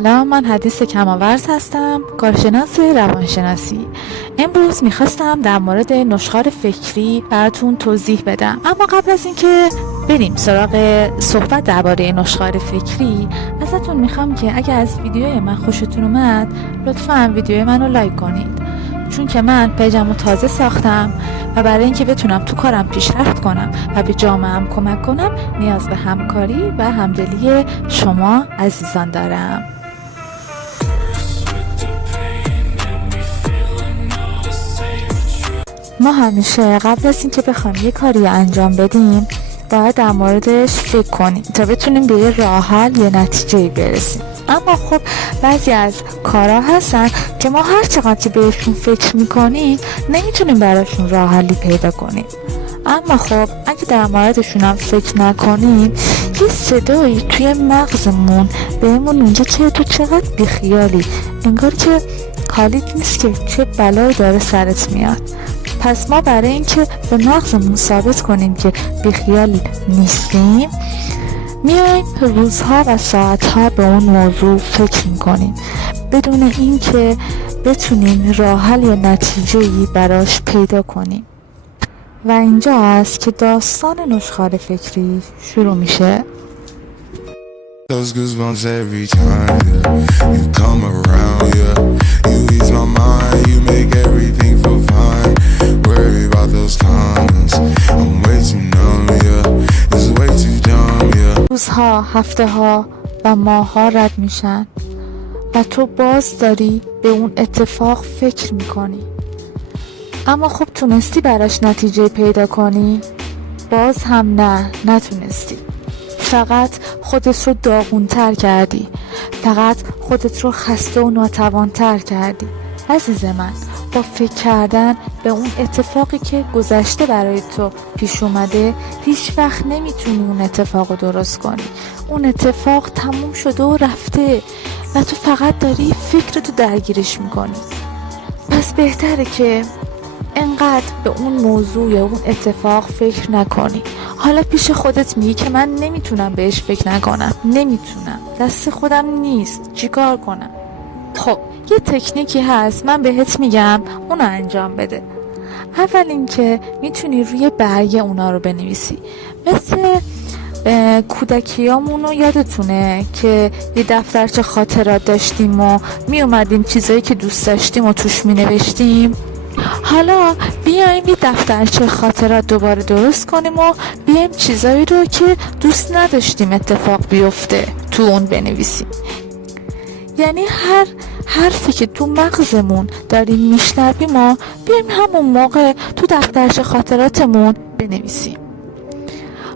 سلام، من حدیث کماورز هستم، کارشناس روانشناسی. امروز میخواستم در مورد نشخوار فکری براتون توضیح بدم. اما قبل از اینکه بریم سراغ صحبت درباره نشخوار فکری، ازتون میخوام که اگه از ویدیوی من خوشتون اومد لطفاً ویدیوی منو لایک کنید، چون که من پیجمو تازه ساختم و برای اینکه بتونم تو کارم پیشرفت کنم و به جامعه‌ام کمک کنم نیاز به همکاری و همدلی شما عزیزان دارم. ما همیشه قبل از اینکه بخوایم یه کاری انجام بدیم باید در موردش فکر کنیم تا بتونیم به یه راه حل یا نتیجه‌ای برسیم. اما خب بعضی از کارها هستن که ما هر چقدر که بهشون فکر میکنیم نمیتونیم براشون راه حلی پیدا کنیم. اما خب اگه در موردشون هم فکر نکنیم یه صدایی توی مغزمون بهمون میگه که تو چقدر بیخیالی، انگار که حالیت نیست که چه بلایی داره سرت میاد. پس ما برای اینکه به مغزمون ثابت کنیم که بیخیال نیستیم میایم روزها و ساعتها به اون موضوع فکر میکنیم بدون اینکه بتونیم راه حل یا نتیجه‌ای براش پیدا کنیم. و اینجا است که داستان نشخوار فکری شروع میشه. Those goosebumps every time you come around, yeah. You ease my mind, you make everything feel fine. Worry about those comments, I'm way too numb, yeah. It's way too dumb, yeah. روزها، هفته ها و ماه ها رد میشن و تو باز داری به اون اتفاق فکر میکنی. اما خب تونستی براش نتیجه پیدا کنی؟ باز هم نتونستی. فقط خودت رو داغونتر کردی، فقط خودت رو خسته و ناتوانتر کردی. عزیز من، با فکر کردن به اون اتفاقی که گذشته برای تو پیش اومده هیچ وقت نمیتونی اون اتفاق رو درست کنی. اون اتفاق تموم شده و رفته و تو فقط داری فکرتو درگیرش میکنی. پس بهتره که انقدر به اون موضوع یا اون اتفاق فکر نکنی. حالا پیش خودت میگی که من نمیتونم بهش فکر نکنم، نمیتونم، دست خودم نیست، چیکار کنم؟ خب یه تکنیکی هست من بهت میگم اونو انجام بده. اول اینکه میتونی روی برگه اونا رو بنویسی، مثل کودکیامونو یادتونه که یه دفترچه خاطرات داشتیم و میومدیم چیزایی که دوست داشتیم و توش مینوشتیم. حالا بیایم یه دفترچه خاطرات دوباره درست کنیم و بیایم چیزایی رو که دوست نداشتیم اتفاق بیفته تو اون بنویسیم. یعنی هر حرفی که تو مغزمون داریم میشنویم ما بیایم همون موقع تو دفترچه خاطراتمون بنویسیم.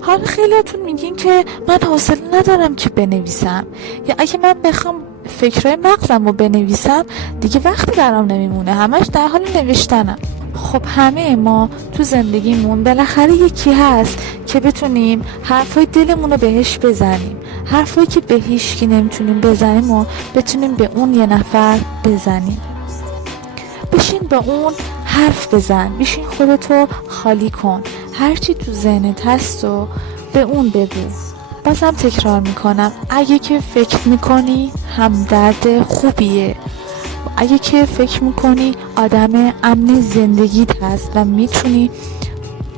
حالا خیلیاتون میگین که من حوصله ندارم که بنویسم، یا اگه من بخوام فکرهای مغزم رو بنویسم دیگه وقتی برام نمیمونه، همش در حال نوشتنم. خب همه ما تو زندگیمون بالاخره یکی هست که بتونیم حرفای دلمون رو بهش بزنیم، حرفایی که به هیچکی نمیتونیم بزنیم و بتونیم به اون یه نفر بزنیم. بشین با اون حرف بزن، بشین خودتو خالی کن، هرچی تو ذهنت هست و به اون بگو. بازم تکرار میکنم، اگه که فکر میکنی همدرد خوبیه، اگه که فکر میکنی آدم امن زندگیت هست و میتونی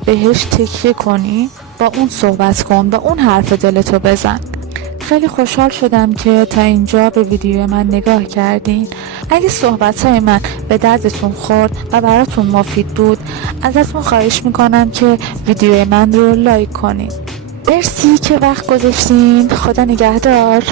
بهش تکیه کنی، با اون صحبت کن، با اون حرف دلتو بزن. خیلی خوشحال شدم که تا اینجا به ویدیو من نگاه کردین. اگه صحبت‌های من به دردتون خورد و براتون مفید بود ازتون خواهش میکنم که ویدیو من رو لایک کنین. مرسی که وقت گذاشتین. خدا نگهدار.